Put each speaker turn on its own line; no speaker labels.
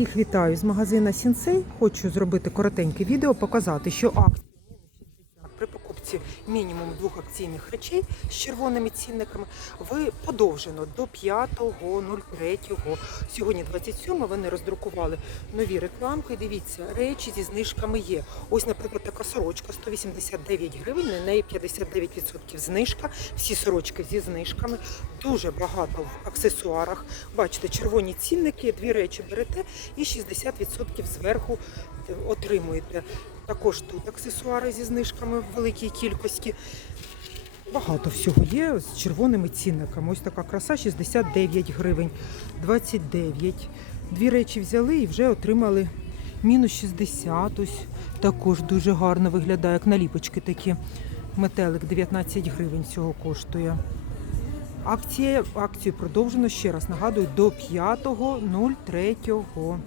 Всіх вітаю з магазина Сінсей. Хочу зробити коротеньке відео, показати, що акція покупці мінімум двох акційних речей з червоними цінниками ви подовжено до 5.03. Сьогодні 27 вони роздрукували нові рекламки. Дивіться, речі зі знижками є. Ось, наприклад, така сорочка 189 гривень, на неї 59% знижка. Всі сорочки зі знижками. Дуже багато в аксесуарах. Бачите, червоні цінники, дві речі берете і 60% зверху отримуєте. Також тут аксесуари зі знижками в великій кількості. Багато всього є з червоними цінниками. Ось така краса 69 гривень, 29. Дві речі взяли і вже отримали мінус 60. Ось також дуже гарно виглядає, як наліпочки такі. Метелик 19 гривень всього коштує. Акція, акцію продовжено ще раз нагадую до 5.03.